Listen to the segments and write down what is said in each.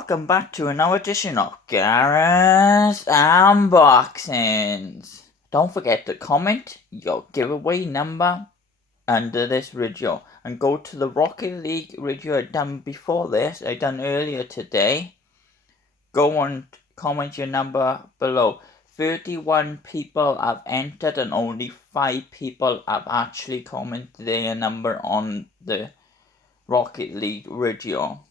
Welcome back to another edition of Gareth Unboxings. Don't forget to comment your giveaway number under this video and go to the Rocket League video I done before this, I done earlier today. Go and comment your number below. 31 people have entered and only 5 people have actually commented their number on the Rocket League video.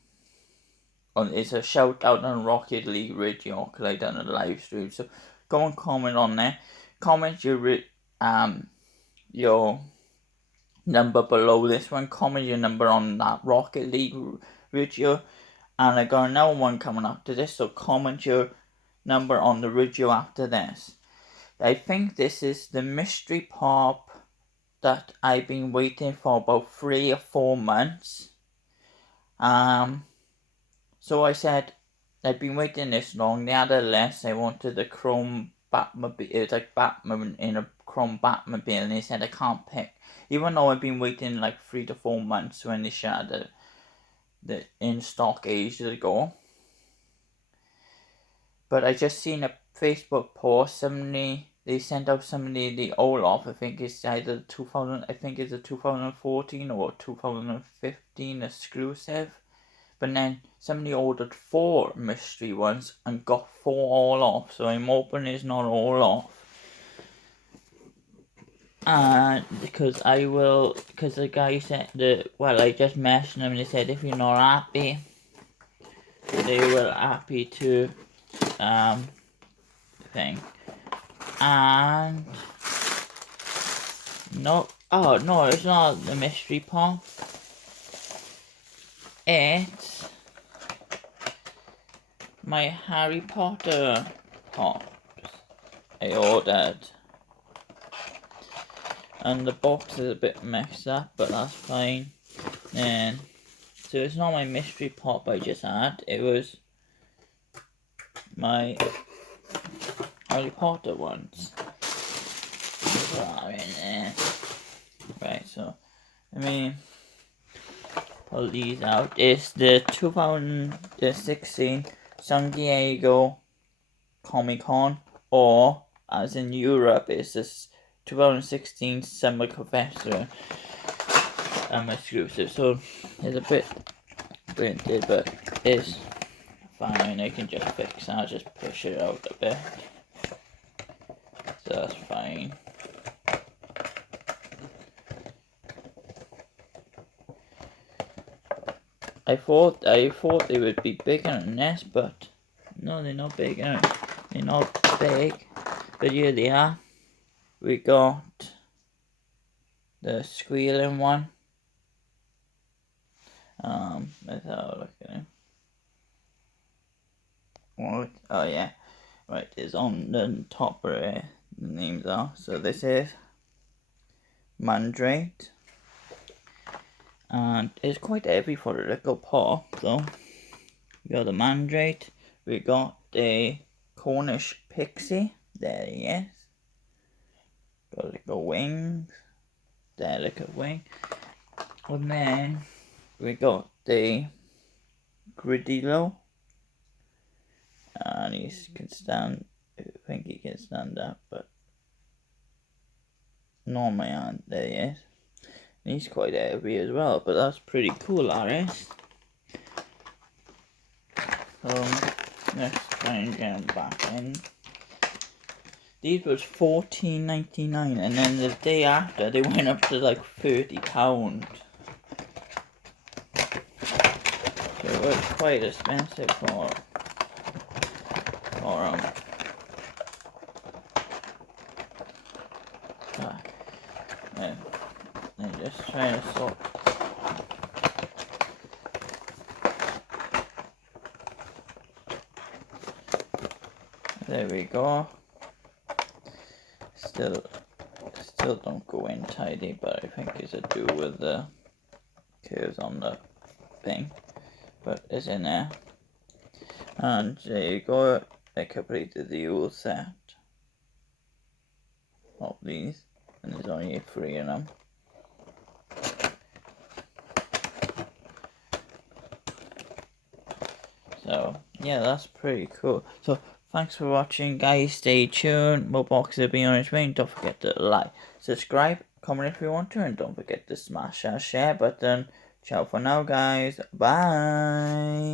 It's a shout out on Rocket League Radio because I done a live stream. So go and comment on there. Comment your number below this one. Comment your number on that Rocket League video, and I got another one coming after this. So comment your number on the video after this. I think this is the mystery pop that I've been waiting for about 3 or 4 months. So I said, I'd been waiting this long. They had a list. I wanted the chrome Batmobile. It was like Batman in a chrome Batmobile. And they said I can't pick. Even though I've been waiting like 3 to 4 months when they shared the in stock ages ago. But I just seen a Facebook post. They sent out somebody the Olaf. I think it's either 2014 or 2015 exclusive. But then somebody ordered 4 mystery ones and got 4 Olaf. So I'm hoping it's not Olaf. Because the guy said I just messaged them and they said if you're not happy, they were happy to thing. And no, it's not the mystery pop. It's my Harry Potter pops I ordered. And the box is a bit messed up, but that's fine. And so it's not my mystery pop I just had, it was my Harry Potter ones. Right, so pull these out. It's the 2016 San Diego Comic Con, or as in Europe, it's this 2016 Summer Confessor exclusive. So it's a bit printed, but it's fine. I can just fix it. I'll just push it out a bit. So that's fine. I thought they would be bigger than this, but no, they're not bigger. They're not big, but here they are. We got the squealing one. Let's have a look at him. What? Oh yeah, right. It's on the top where the names are. So this is Mandrake. And it's quite heavy for a little pop, so we got the Mandrake, we got the Cornish Pixie, there he is, got little wings, there, little wing, and then we got the Gridillo, and he can stand, I think he can stand up, but not on my hand, there he is. He's quite heavy as well, but that's pretty cool, that is. So, let's try and get them back in. These was $14.99, and then the day after, they went up to like £30. So it was quite expensive for them. I'm just trying to sort. There we go. Still don't go in tidy, but I think it's to do with the curves on the thing. But it's in there. And there you go. I completed the whole set of these, and there's only 3 of them. So yeah, that's pretty cool. So thanks for watching, guys. Stay tuned. More boxes will be on its way. Don't forget to like, subscribe, comment if you want to, and don't forget to smash that share button. Ciao for now, guys. Bye.